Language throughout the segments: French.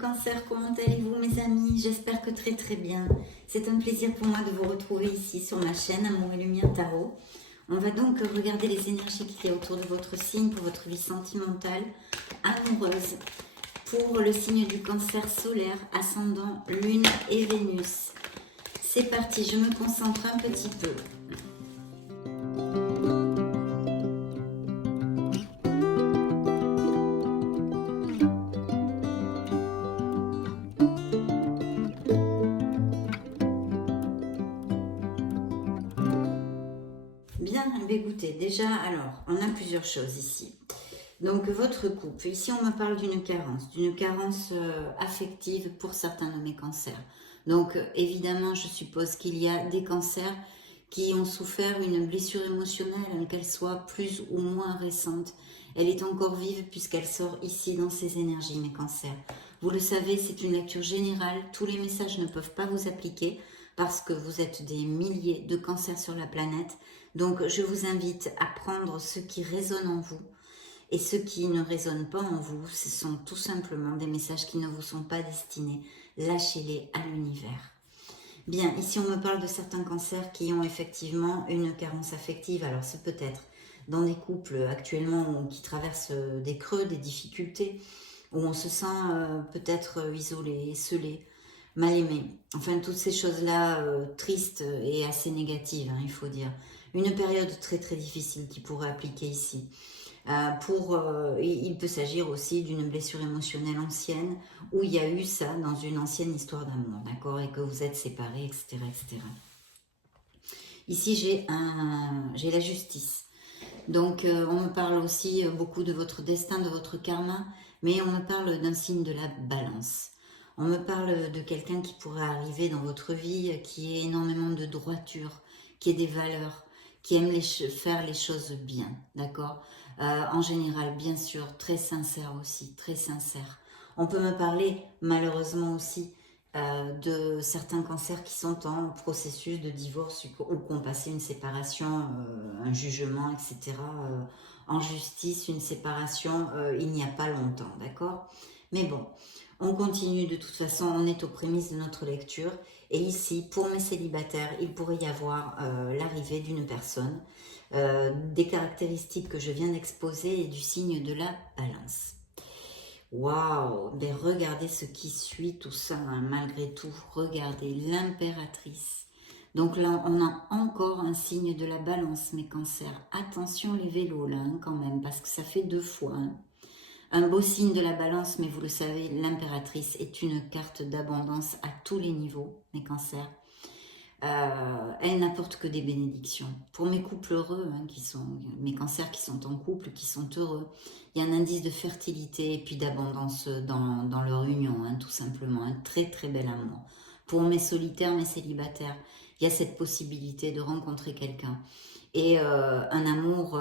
Cancer, comment allez-vous mes amis? J'espère que très très bien. C'est un plaisir pour moi de vous retrouver ici sur ma chaîne Amour et Lumière Tarot. On va donc regarder les énergies qu'il y a autour de votre signe pour votre vie sentimentale, amoureuse, pour le signe du Cancer solaire, ascendant, Lune et Vénus. C'est parti, je me concentre un petit peu. Bien, écoutez, déjà, alors, on a plusieurs choses ici. Donc, votre couple, ici, on me parle d'une carence affective pour certains de mes cancers. Donc, évidemment, je suppose qu'il y a des cancers qui ont souffert une blessure émotionnelle, qu'elle soit plus ou moins récente. Elle est encore vive puisqu'elle sort ici dans ces énergies, mes cancers. Vous le savez, c'est une lecture générale. Tous les messages ne peuvent pas vous appliquer parce que vous êtes des milliers de cancers sur la planète. Donc, je vous invite à prendre ce qui résonne en vous. Et ce qui ne résonne pas en vous, ce sont tout simplement des messages qui ne vous sont pas destinés. Lâchez-les à l'univers. Bien, ici on me parle de certains cancers qui ont effectivement une carence affective. Alors c'est peut-être dans des couples actuellement qui traversent des creux, des difficultés, où on se sent peut-être isolé, scellé, mal aimé. Enfin toutes ces choses-là tristes et assez négatives, hein, il faut dire. Une période très très difficile qui pourrait appliquer ici. Il peut s'agir aussi d'une blessure émotionnelle ancienne où il y a eu ça dans une ancienne histoire d'amour, d'accord, et que vous êtes séparés, etc., etc. Ici, j'ai la justice. Donc, on me parle aussi beaucoup de votre destin, de votre karma, mais on me parle d'un signe de la balance. On me parle de quelqu'un qui pourrait arriver dans votre vie, qui ait énormément de droiture, qui ait des valeurs, qui aime faire les choses bien, d'accord, en général, bien sûr, très sincère aussi, très sincère. On peut me parler, malheureusement aussi, de certains cancers qui sont en processus de divorce ou qui ont passé une séparation, un jugement, etc., en justice, une séparation il n'y a pas longtemps, d'accord? Mais bon, on continue de toute façon, on est aux prémices de notre lecture. Et ici, pour mes célibataires, il pourrait y avoir l'arrivée d'une personne, des caractéristiques que je viens d'exposer et du signe de la balance. Waouh, mais regardez ce qui suit tout ça, hein, malgré tout. Regardez l'impératrice. Donc là, on a encore un signe de la balance, mes cancers. Attention les vélos là, hein, quand même, parce que ça fait 2 fois. Hein. Un beau signe de la balance, mais vous le savez, l'impératrice est une carte d'abondance à tous les niveaux, mes cancers. Elle n'apporte que des bénédictions. Pour mes couples heureux, hein, mes cancers qui sont en couple, qui sont heureux, il y a un indice de fertilité et puis d'abondance dans leur union, hein, tout simplement. Un très très bel amour. Pour mes solitaires, mes célibataires, il y a cette possibilité de rencontrer quelqu'un. Et un amour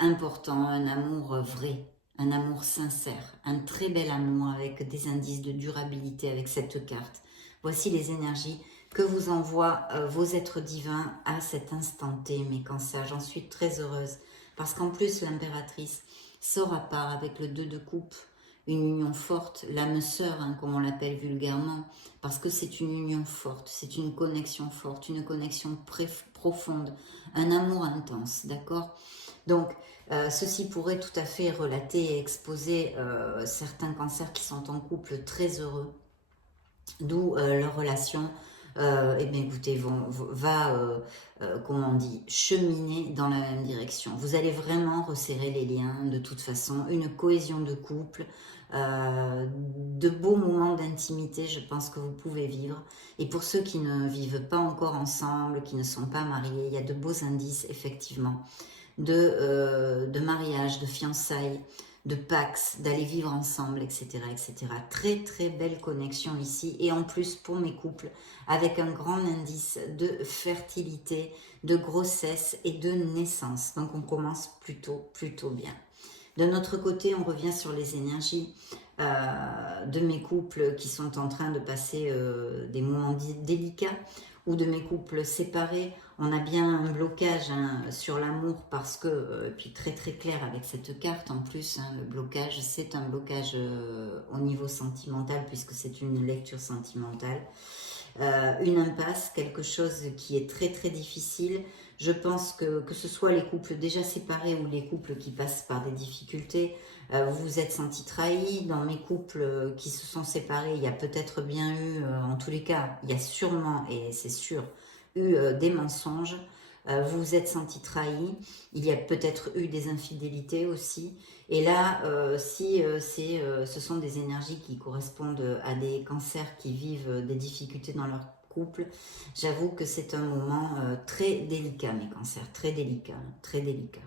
important, un amour vrai, un amour sincère, un très bel amour avec des indices de durabilité avec cette carte. Voici les énergies que vous envoient vos êtres divins à cet instant T, mes cancers. J'en suis très heureuse parce qu'en plus l'impératrice sort à part avec le 2 de coupe, une union forte, l'âme sœur, hein, comme on l'appelle vulgairement, parce que c'est une union forte, c'est une connexion forte, une connexion profonde, un amour intense, d'accord? Donc, ceci pourrait tout à fait relater et exposer certains cancers qui sont en couple très heureux, d'où leur relation eh bien écoutez, comment on dit, cheminer dans la même direction. Vous allez vraiment resserrer les liens de toute façon, une cohésion de couple, de beaux moments d'intimité, je pense que vous pouvez vivre. Et pour ceux qui ne vivent pas encore ensemble, qui ne sont pas mariés, il y a de beaux indices, effectivement, de mariage, de fiançailles, de Pax, d'aller vivre ensemble, etc., etc. Très, très belle connexion ici. Et en plus, pour mes couples, avec un grand indice de fertilité, de grossesse et de naissance. Donc, on commence plutôt bien. De notre côté, on revient sur les énergies de mes couples qui sont en train de passer des moments délicats, ou de mes couples séparés. On a bien un blocage hein, sur l'amour parce que, puis très très clair avec cette carte en plus, hein, le blocage, c'est un blocage au niveau sentimental puisque c'est une lecture sentimentale. Une impasse, quelque chose qui est très très difficile. Je pense que ce soit les couples déjà séparés ou les couples qui passent par des difficultés, vous vous êtes senti trahi. Dans mes couples qui se sont séparés, il y a peut-être bien eu, en tous les cas, il y a sûrement, et c'est sûr, eu des mensonges. Vous vous êtes senti trahi. Il y a peut-être eu des infidélités aussi. Et là, si ce sont des énergies qui correspondent à des cancers qui vivent des difficultés dans leur couple, j'avoue que c'est un moment très délicat, mes cancers, très délicat, très délicat.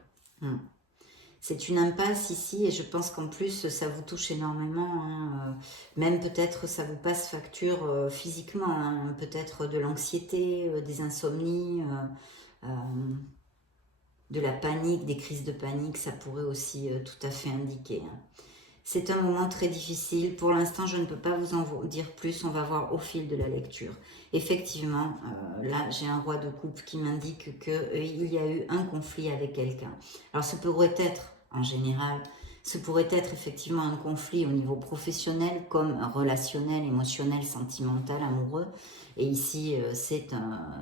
C'est une impasse ici et je pense qu'en plus ça vous touche énormément, hein, même peut-être ça vous passe facture physiquement, hein, peut-être de l'anxiété, des insomnies, de la panique, des crises de panique, ça pourrait aussi tout à fait indiquer. Hein. C'est un moment très difficile. Pour l'instant, je ne peux pas vous en dire plus. On va voir au fil de la lecture. Effectivement, là, j'ai un roi de coupe qui m'indique qu'il y a eu un conflit avec quelqu'un. Alors, ce pourrait être, en général, ce pourrait être effectivement un conflit au niveau professionnel, comme relationnel, émotionnel, sentimental, amoureux. Et ici,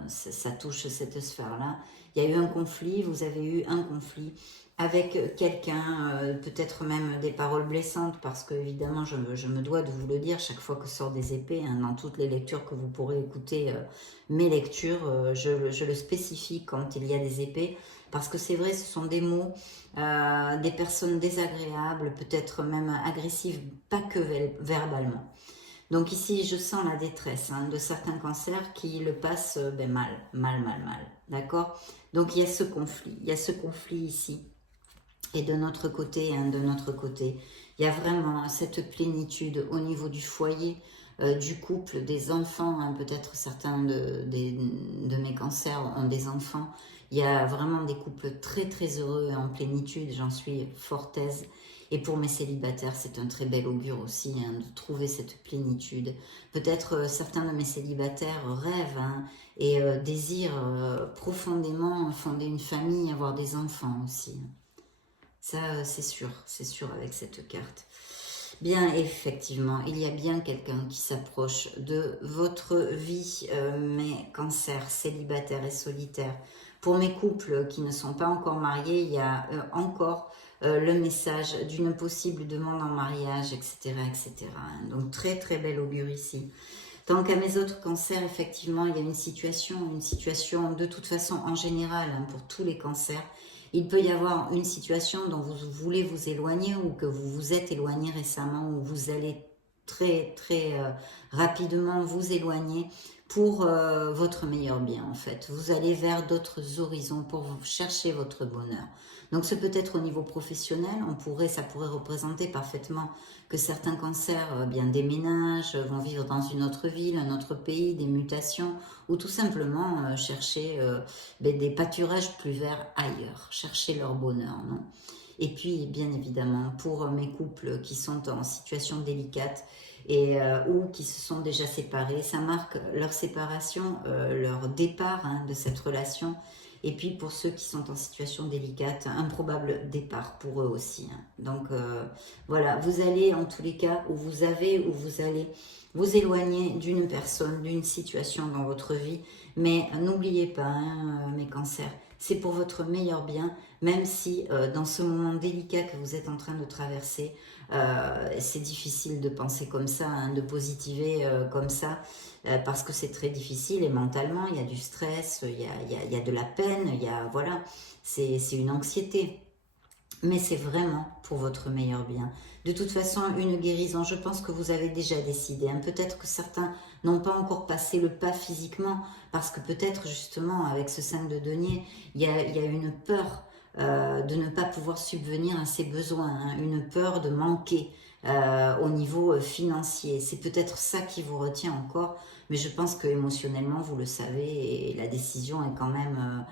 ça touche cette sphère-là. Il y a eu un conflit, vous avez eu un conflit avec quelqu'un, peut-être même des paroles blessantes, parce que évidemment je me dois de vous le dire chaque fois que sort des épées, hein, dans toutes les lectures que vous pourrez écouter, mes lectures, je le spécifie quand il y a des épées, parce que c'est vrai, ce sont des mots, des personnes désagréables, peut-être même agressives, pas que verbalement. Donc ici, je sens la détresse hein, de certains cancers qui le passent mal, d'accord? Donc il y a ce conflit ici. Et de notre côté, hein, il y a vraiment cette plénitude au niveau du foyer, du couple, des enfants. Hein, peut-être certains de mes cancers ont des enfants. Il y a vraiment des couples très très heureux et en plénitude, j'en suis fort aise. Et pour mes célibataires, c'est un très bel augure aussi hein, de trouver cette plénitude. Peut-être certains de mes célibataires rêvent hein, et désirent profondément fonder une famille, avoir des enfants aussi. Ça, c'est sûr avec cette carte. Bien, effectivement, il y a bien quelqu'un qui s'approche de votre vie, mes cancers, célibataires et solitaires. Pour mes couples qui ne sont pas encore mariés, il y a encore le message d'une possible demande en mariage, etc. etc. Donc, très très belle augure ici. Tant qu'à mes autres cancers, effectivement, il y a une situation de toute façon en général, hein, pour tous les cancers, il peut y avoir une situation dont vous voulez vous éloigner ou que vous vous êtes éloigné récemment ou vous allez très très rapidement vous éloigner pour votre meilleur bien en fait. Vous allez vers d'autres horizons pour chercher votre bonheur. Donc ce peut être au niveau professionnel, ça pourrait représenter parfaitement que certains cancers bien déménagent, vont vivre dans une autre ville, un autre pays, des mutations, ou tout simplement chercher des pâturages plus verts ailleurs, chercher leur bonheur, non? Et puis, bien évidemment, pour mes couples qui sont en situation délicate et ou qui se sont déjà séparés, ça marque leur séparation, leur départ hein, de cette relation. Et puis pour ceux qui sont en situation délicate, un probable départ pour eux aussi. Hein. Donc voilà, vous allez en tous les cas, où vous allez vous éloigner d'une personne, d'une situation dans votre vie. Mais n'oubliez pas, hein, mes cancers, c'est pour votre meilleur bien, même si dans ce moment délicat que vous êtes en train de traverser, c'est difficile de penser comme ça, hein, de positiver comme ça, parce que c'est très difficile et mentalement, il y a du stress, il y a de la peine, voilà, c'est une anxiété. Mais c'est vraiment pour votre meilleur bien. De toute façon, une guérison, je pense que vous avez déjà décidé. Hein. Peut-être que certains n'ont pas encore passé le pas physiquement, parce que peut-être justement, avec ce 5 de denier, il y a une peur de ne pas pouvoir subvenir à ses besoins, hein, une peur de manquer au niveau financier. C'est peut-être ça qui vous retient encore, mais je pense que émotionnellement, vous le savez, et la décision est quand même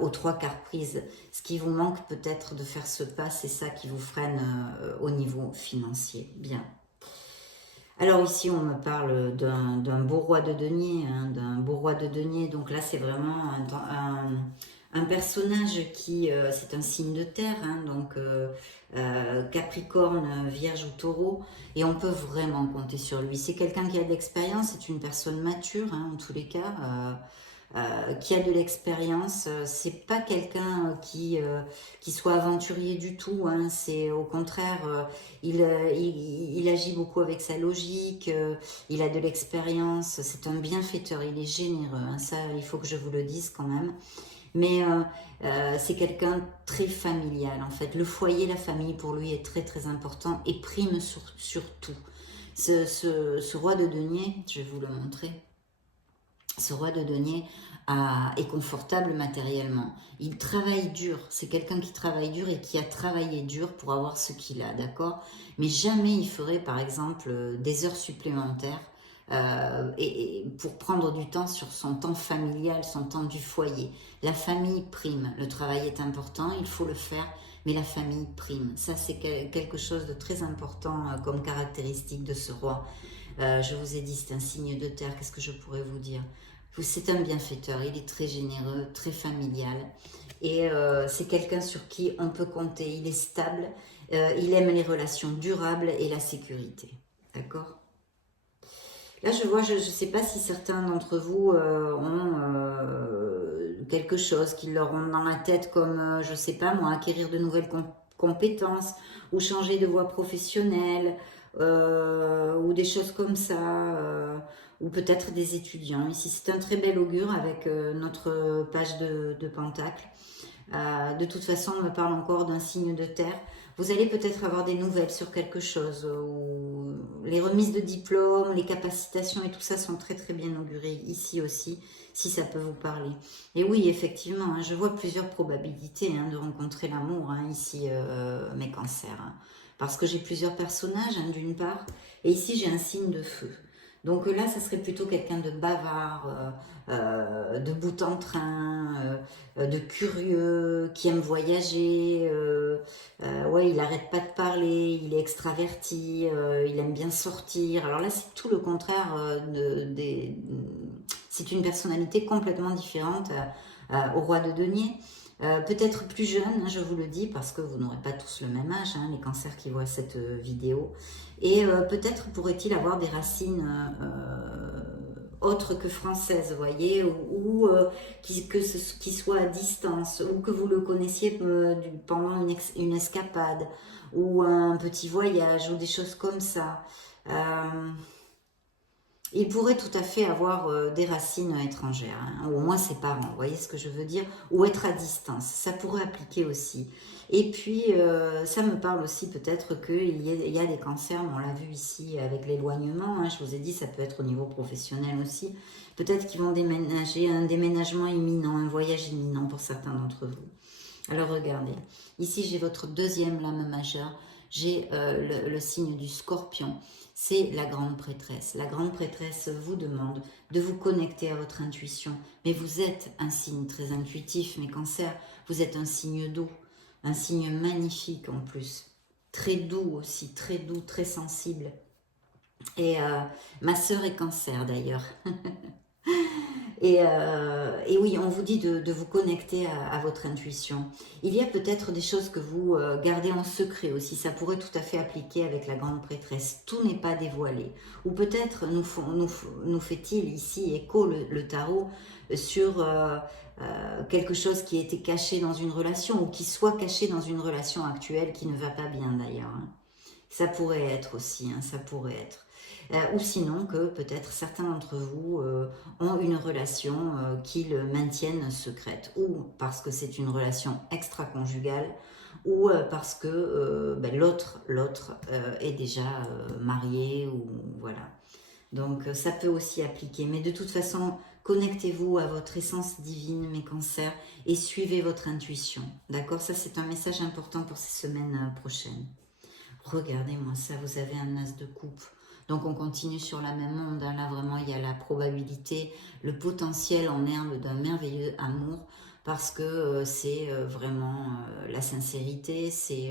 aux 3/4 prise. Ce qui vous manque peut-être de faire ce pas, c'est ça qui vous freine au niveau financier. Bien. Alors ici, on me parle d'un beau roi de denier, hein, d'un beau roi de denier. Donc là, c'est vraiment un personnage qui, c'est un signe de terre, hein, donc Capricorne, Vierge ou Taureau, et on peut vraiment compter sur lui. C'est quelqu'un qui a de l'expérience, c'est une personne mature, hein, en tous les cas, qui a de l'expérience. C'est pas quelqu'un qui soit aventurier du tout, hein, c'est au contraire, il agit beaucoup avec sa logique, il a de l'expérience, c'est un bienfaiteur, il est généreux, hein, ça il faut que je vous le dise quand même. Mais c'est quelqu'un très familial en fait. Le foyer, la famille pour lui est très très important et prime sur tout. Ce roi de denier, je vais vous le montrer, ce roi de denier est confortable matériellement. Il travaille dur, c'est quelqu'un qui travaille dur et qui a travaillé dur pour avoir ce qu'il a, d'accord? Mais jamais il ferait par exemple des heures supplémentaires et pour prendre du temps sur son temps familial, son temps du foyer. La famille prime, le travail est important, il faut le faire, mais la famille prime. Ça c'est quelque chose de très important comme caractéristique de ce roi. Je vous ai dit, c'est un signe de terre, qu'est-ce que je pourrais vous dire? C'est un bienfaiteur, il est très généreux, très familial. Et c'est quelqu'un sur qui on peut compter, il est stable, il aime les relations durables et la sécurité. D'accord? Là, je vois, je ne sais pas si certains d'entre vous ont quelque chose qui leur ont dans la tête comme, je ne sais pas moi, acquérir de nouvelles compétences ou changer de voie professionnelle ou des choses comme ça, ou peut-être des étudiants. Ici, c'est un très bel augure avec notre page de Pentacle. De toute façon, on me parle encore d'un signe de terre. Vous allez peut-être avoir des nouvelles sur quelque chose, ou les remises de diplômes, les capacitations et tout ça sont très très bien augurées ici aussi, si ça peut vous parler. Et oui, effectivement, hein, je vois plusieurs probabilités hein, de rencontrer l'amour hein, ici, mes cancers. Hein, parce que j'ai plusieurs personnages, hein, d'une part, et ici j'ai un signe de feu. Donc là, ça serait plutôt quelqu'un de bavard, de bout en train, de curieux, qui aime voyager. Ouais, il n'arrête pas de parler, il est extraverti, il aime bien sortir. Alors là, c'est tout le contraire c'est une personnalité complètement différente au roi de denier. Peut-être plus jeune, hein, je vous le dis, parce que vous n'aurez pas tous le même âge, hein, les cancers qui voient cette vidéo. Et peut-être pourrait-il avoir des racines autres que françaises, vous voyez, ou qui soit à distance, ou que vous le connaissiez pendant une escapade, ou un petit voyage, ou des choses comme ça. Il pourrait tout à fait avoir des racines étrangères, hein, ou au moins ses parents, vous voyez ce que je veux dire, ou être à distance, ça pourrait appliquer aussi. Et puis, ça me parle aussi peut-être qu'il y a des cancers, on l'a vu ici avec l'éloignement, hein, je vous ai dit, ça peut être au niveau professionnel aussi. Peut-être qu'ils vont déménager, un déménagement imminent, un voyage imminent pour certains d'entre vous. Alors regardez, ici j'ai votre deuxième lame majeure, j'ai le signe du scorpion, c'est la grande prêtresse. La grande prêtresse vous demande de vous connecter à votre intuition, mais vous êtes un signe très intuitif, mes cancers, vous êtes un signe d'eau, un signe magnifique en plus, très doux aussi, très doux, très sensible. Et ma sœur est cancer d'ailleurs. Et oui, on vous dit de vous connecter à votre intuition. Il y a peut-être des choses que vous gardez en secret aussi. Ça pourrait tout à fait appliquer avec la grande prêtresse. Tout n'est pas dévoilé. Ou peut-être nous fait-il ici écho le tarot sur quelque chose qui a été caché dans une relation ou qui soit caché dans une relation actuelle qui ne va pas bien d'ailleurs. Hein. Ça pourrait être aussi, hein, ça pourrait être. Ou sinon que peut-être certains d'entre vous ont une relation qu'ils maintiennent secrète, ou parce que c'est une relation extra-conjugale, ou parce que ben, l'autre est déjà marié, ou voilà. Donc ça peut aussi appliquer, mais de toute façon, connectez-vous à votre essence divine, mes cancers, et suivez votre intuition, d'accord? Ça c'est un message important pour ces semaines prochaines. Regardez-moi ça, vous avez un as de coupe. Donc on continue sur la même onde, hein. Là vraiment il y a la probabilité, le potentiel en herbe d'un merveilleux amour. parce que c'est vraiment la sincérité, c'est,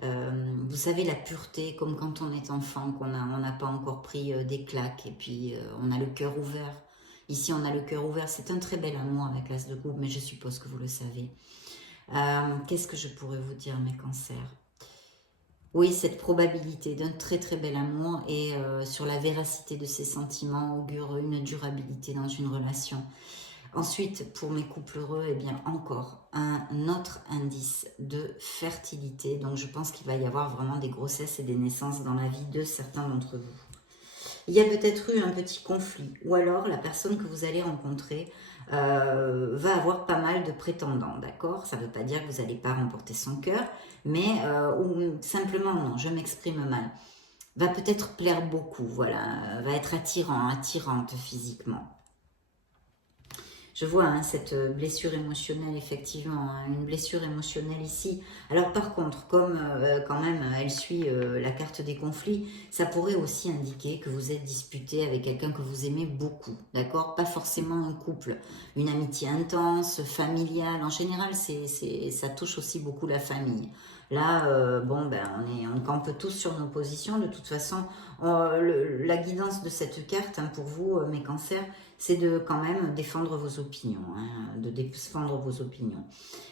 vous savez, la pureté, comme quand on est enfant, qu'on n'a pas encore pris des claques, et puis on a le cœur ouvert. Ici, on a le cœur ouvert, c'est un très bel amour avec l'as de coupe, mais je suppose que vous le savez. Qu'est-ce que je pourrais vous dire, mes cancers? Oui, cette probabilité d'un très très bel amour et sur la véracité de ces sentiments augure une durabilité dans une relation. Ensuite, pour mes couples heureux, eh bien encore un autre indice de fertilité. Donc je pense qu'il va y avoir vraiment des grossesses et des naissances dans la vie de certains d'entre vous. Il y a peut-être eu un petit conflit, ou alors la personne que vous allez rencontrer va avoir pas mal de prétendants, d'accord? Ça ne veut pas dire que vous n'allez pas remporter son cœur, mais ou simplement, non, je m'exprime mal, va peut-être plaire beaucoup, voilà, va être attirant, attirante physiquement. Je vois hein, cette blessure émotionnelle, effectivement, hein, une blessure émotionnelle ici. Alors par contre, comme quand même elle suit la carte des conflits, ça pourrait aussi indiquer que vous êtes disputé avec quelqu'un que vous aimez beaucoup, d'accord? Pas forcément un couple, une amitié intense, familiale. En général, ça touche aussi beaucoup la famille. Là, bon, ben, on campe tous sur nos positions. De toute façon, la guidance de cette carte, hein, pour vous, mes cancers, c'est de quand même défendre vos opinions, hein, de défendre vos opinions.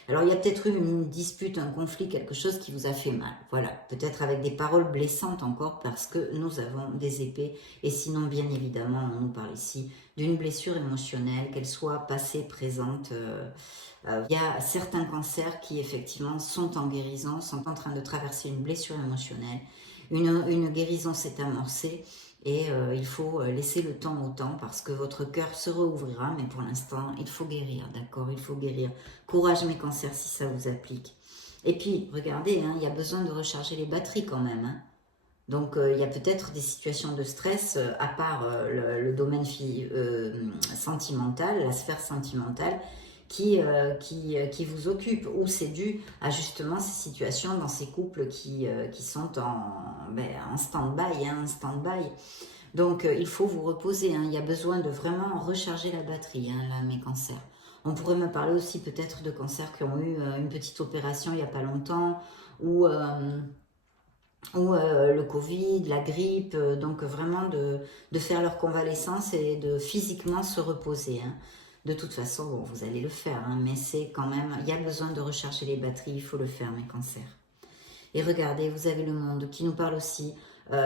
Alors, il y a peut-être eu une dispute, un conflit, quelque chose qui vous a fait mal. Voilà, peut-être avec des paroles blessantes encore, parce que nous avons des épées. Et sinon, bien évidemment, on nous parle ici d'une blessure émotionnelle, qu'elle soit passée, présente. Il y a certains cancers qui, effectivement, sont en guérison, sont en train de traverser une blessure émotionnelle. Une guérison s'est amorcée. Et il faut laisser le temps au temps parce que votre cœur se réouvrira, mais pour l'instant, il faut guérir, d'accord? Il faut guérir. Courage mes cancers si ça vous applique. Et puis, regardez, hein, il y a besoin de recharger les batteries quand même. Hein. Donc, il y a peut-être des situations de stress, à part le domaine sentimental, la sphère sentimentale, qui vous occupe, ou c'est dû à justement ces situations dans ces couples qui sont en stand-by, hein, stand-by. Donc il faut vous reposer, hein. Il y a besoin de vraiment recharger la batterie, hein, là, mes cancers. On pourrait me parler aussi peut-être de cancers qui ont eu une petite opération il n'y a pas longtemps, ou le Covid, la grippe, donc vraiment de faire leur convalescence et de physiquement se reposer, hein. De toute façon, bon, vous allez le faire, hein, mais c'est quand même, il y a besoin de recharger les batteries, il faut le faire, mes cancers. Et regardez, vous avez le monde qui nous parle aussi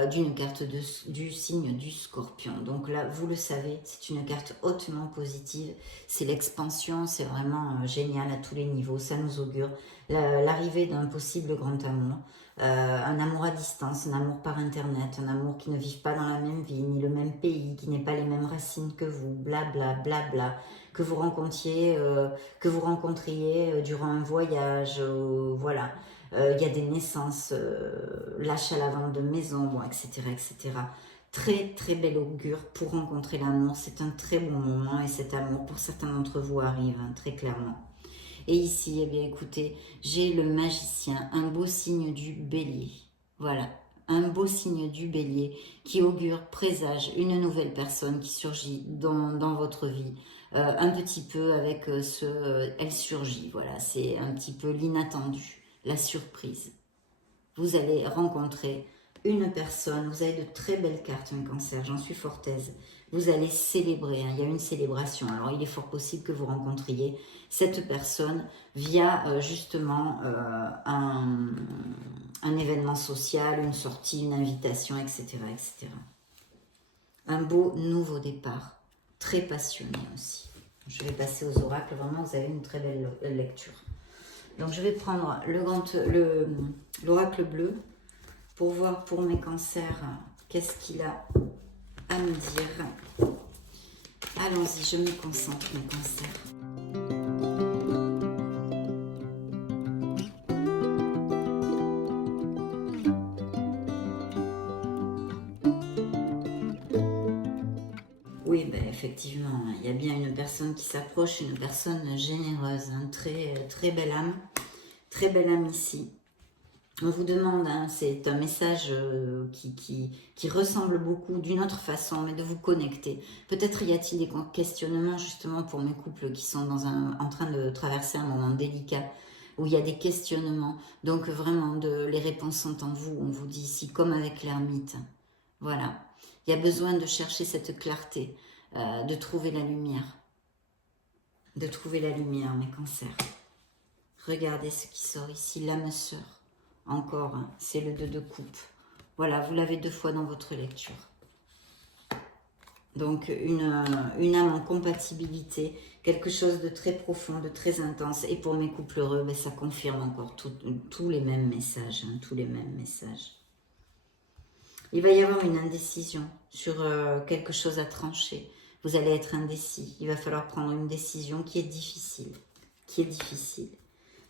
d'une carte du signe du Scorpion. Donc là, vous le savez, c'est une carte hautement positive, c'est l'expansion, c'est vraiment génial à tous les niveaux, ça nous augure l'arrivée d'un possible grand amour. Un amour à distance, un amour par internet, un amour qui ne vit pas dans la même vie, ni le même pays, qui n'ait pas les mêmes racines que vous, blabla, blabla, que vous rencontriez durant un voyage, voilà. Il y a des naissances, l'achat à la vente de maison, bon, etc., etc. Très, très bel augure pour rencontrer l'amour. C'est un très bon moment et cet amour, pour certains d'entre vous, arrive, hein, très clairement. Et ici, eh bien, écoutez, j'ai le magicien, un beau signe du bélier. Voilà, un beau signe du bélier qui augure, présage une nouvelle personne qui surgit dans votre vie. Un petit peu avec elle surgit, voilà, c'est un petit peu l'inattendu, la surprise. Vous allez rencontrer une personne, vous avez de très belles cartes, un cancer, j'en suis fort aise. Vous allez célébrer, hein, il y a une célébration. Alors il est fort possible que vous rencontriez cette personne via justement un événement social, une sortie, une invitation, etc., etc. Un beau nouveau départ, très passionné aussi. Je vais passer aux oracles, vraiment vous avez une très belle lecture. Donc je vais prendre l'oracle bleu pour voir pour mes cancers qu'est-ce qu'il a à me dire. Allons-y, je me concentre mes cancers. Oui, ben effectivement, il y a bien une personne qui s'approche, une personne généreuse, hein, très, très belle âme ici. On vous demande, hein, c'est un message qui ressemble beaucoup d'une autre façon, mais de vous connecter. Peut-être y a-t-il des questionnements justement pour mes couples qui sont en train de traverser un moment délicat, où il y a des questionnements. Donc vraiment, les réponses sont en vous, on vous dit ici, comme avec l'ermite. Voilà, il y a besoin de chercher cette clarté, de trouver la lumière. De trouver la lumière, mes cancers. Regardez ce qui sort ici, l'âme sœur. Encore, hein, c'est le 2 de coupe. Voilà, vous l'avez 2 fois dans votre lecture. Donc, une âme en compatibilité, quelque chose de très profond, de très intense. Et pour mes couples heureux, ben, ça confirme encore tous les mêmes messages. Hein, tous les mêmes messages. Il va y avoir une indécision sur quelque chose à trancher. Vous allez être indécis. Il va falloir prendre une décision qui est difficile.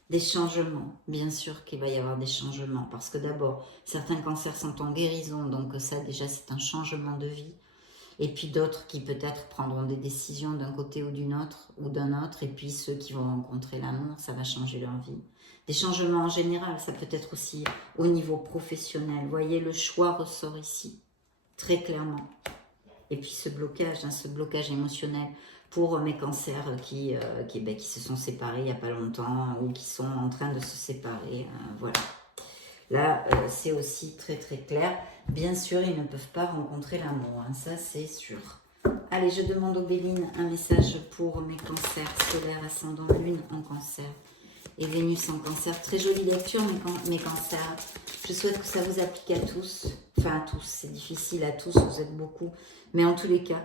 Des changements, bien sûr qu'il va y avoir des changements, parce que d'abord, certains cancers sont en guérison, donc ça déjà c'est un changement de vie, et puis d'autres qui peut-être prendront des décisions d'un côté ou d'un autre, et puis ceux qui vont rencontrer l'amour, ça va changer leur vie. Des changements en général, ça peut être aussi au niveau professionnel, vous voyez le choix ressort ici, très clairement. Et puis ce blocage émotionnel, pour mes cancers qui se sont séparés il n'y a pas longtemps ou qui sont en train de se séparer. Voilà. Là, c'est aussi très très clair. Bien sûr, ils ne peuvent pas rencontrer l'amour, hein, ça c'est sûr. Allez, je demande aux Béline un message pour mes cancers solaires, ascendant lune en cancer et Vénus en cancer. Très jolie lecture, mes cancers. Je souhaite que ça vous applique à tous. Enfin, à tous, c'est difficile à tous, vous êtes beaucoup. Mais en tous les cas,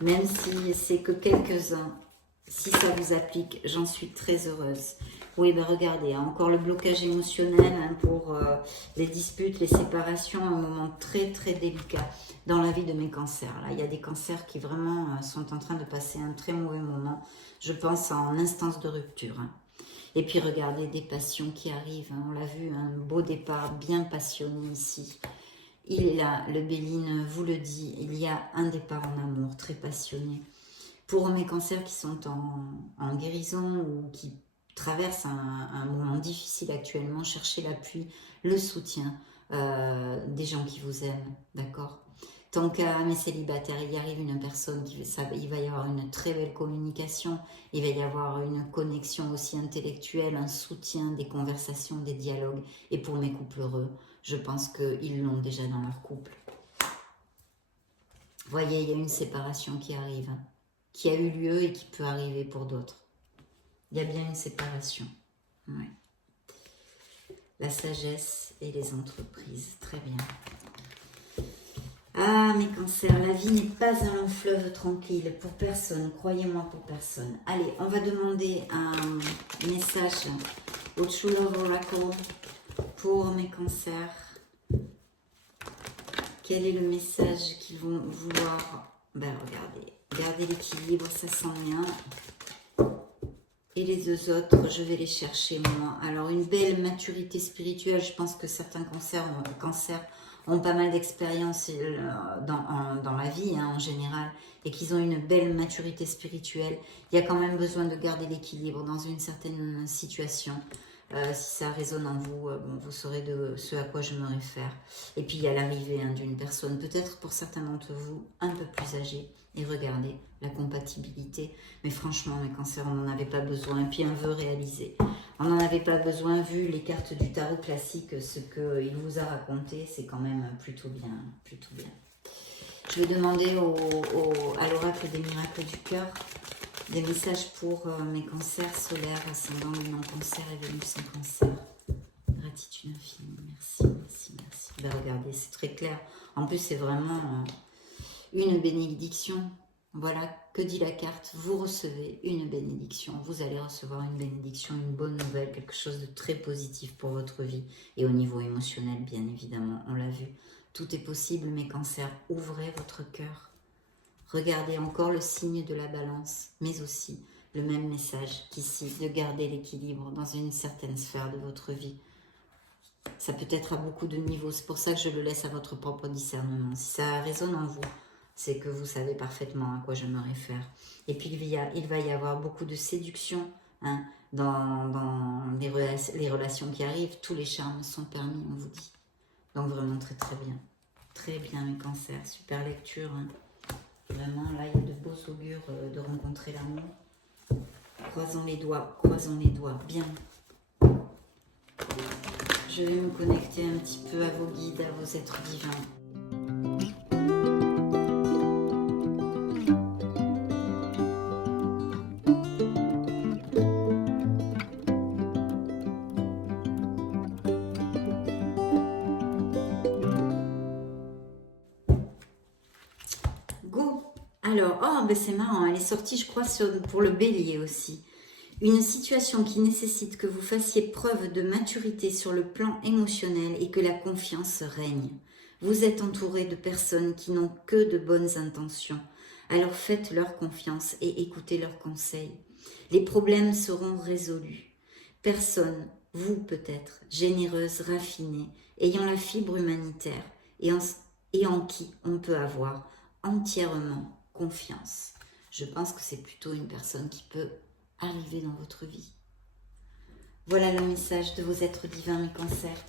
même si c'est que quelques-uns, si ça vous applique, j'en suis très heureuse. Oui, ben regardez, hein, encore le blocage émotionnel hein, pour les disputes, les séparations, un moment très très délicat dans la vie de mes cancers. Là, il y a des cancers qui vraiment sont en train de passer un très mauvais moment. Je pense en instance de rupture. Hein. Et puis regardez, des passions qui arrivent. Hein, on l'a vu, un beau départ bien passionné ici. Il est là, le Béline vous le dit, il y a un départ en amour très passionné. Pour mes cancers qui sont en guérison ou qui traversent un moment difficile actuellement, cherchez l'appui, le soutien des gens qui vous aiment, d'accord? Tant qu'à mes célibataires, il y arrive une personne, il va y avoir une très belle communication, il va y avoir une connexion aussi intellectuelle, un soutien, des conversations, des dialogues. Et pour mes couples heureux, je pense qu'ils l'ont déjà dans leur couple. Vous voyez, il y a une séparation qui arrive, hein, qui a eu lieu et qui peut arriver pour d'autres. Il y a bien une séparation. Ouais. La sagesse et les entreprises, très bien. Ah, mes cancers, la vie n'est pas un long fleuve tranquille pour personne, croyez-moi, pour personne. Allez, on va demander un message au True Love Oracle pour mes cancers. Quel est le message qu'ils vont vouloir? Ben regardez, garder l'équilibre, ça sent bien. Et les 2 autres, je vais les chercher moi. Alors une belle maturité spirituelle, je pense que certains cancers ont pas mal d'expérience dans la vie hein, en général, et qu'ils ont une belle maturité spirituelle. Il y a quand même besoin de garder l'équilibre dans une certaine situation. Si ça résonne en vous, bon, vous saurez de ce à quoi je me réfère. Et puis il y a l'arrivée hein, d'une personne, peut-être pour certains d'entre vous, un peu plus âgée. Et regardez, la compatibilité. Mais franchement, mes cancers, on n'en avait pas besoin. Et puis un vœu réalisé. On n'en avait pas besoin, vu les cartes du tarot classique, ce qu'il vous a raconté, c'est quand même plutôt bien, plutôt bien. Je vais demander à l'oracle des miracles du cœur des messages pour mes cancers solaires, ascendant lune en cancer et Vénus en cancer. Gratitude infinie, merci, merci, merci. Ben regardez, c'est très clair. En plus, c'est vraiment une bénédiction. Voilà, que dit la carte? Vous recevez une bénédiction. Vous allez recevoir une bénédiction, une bonne nouvelle, quelque chose de très positif pour votre vie. Et au niveau émotionnel, bien évidemment, on l'a vu. Tout est possible, mes cancers. Ouvrez votre cœur. Regardez encore le signe de la balance, mais aussi le même message qu'ici, de garder l'équilibre dans une certaine sphère de votre vie. Ça peut être à beaucoup de niveaux, c'est pour ça que je le laisse à votre propre discernement. Si ça résonne en vous, c'est que vous savez parfaitement à quoi je me réfère. Et puis il va y avoir beaucoup de séduction, hein, dans les relations qui arrivent, tous les charmes sont permis, on vous dit. Donc vraiment très très bien. Très bien mes cancers, super lecture. Hein. Vraiment, là, il y a de beaux augures de rencontrer l'amour. Croisons les doigts, bien. Je vais me connecter un petit peu à vos guides, à vos êtres divins. Go! Alors, oh, ben c'est marrant, elle est sortie, je crois, pour le bélier aussi. Une situation qui nécessite que vous fassiez preuve de maturité sur le plan émotionnel et que la confiance règne. Vous êtes entouré de personnes qui n'ont que de bonnes intentions. Alors faites leur confiance et écoutez leurs conseils. Les problèmes seront résolus. Personne, vous peut-être, généreuse, raffinée, ayant la fibre humanitaire et en qui on peut avoir entièrement confiance. Je pense que c'est plutôt une personne qui peut arriver dans votre vie. Voilà le message de vos êtres divins, mes cancers.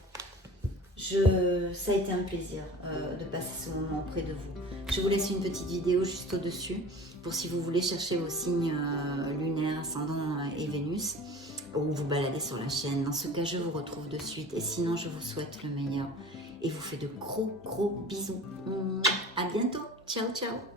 Ça a été un plaisir de passer ce moment auprès de vous. Je vous laisse une petite vidéo juste au-dessus pour si vous voulez chercher vos signes lunaires, ascendant et Vénus, ou vous balader sur la chaîne. Dans ce cas, je vous retrouve de suite. Et sinon, je vous souhaite le meilleur et vous fais de gros bisous. À bientôt. Ciao, ciao.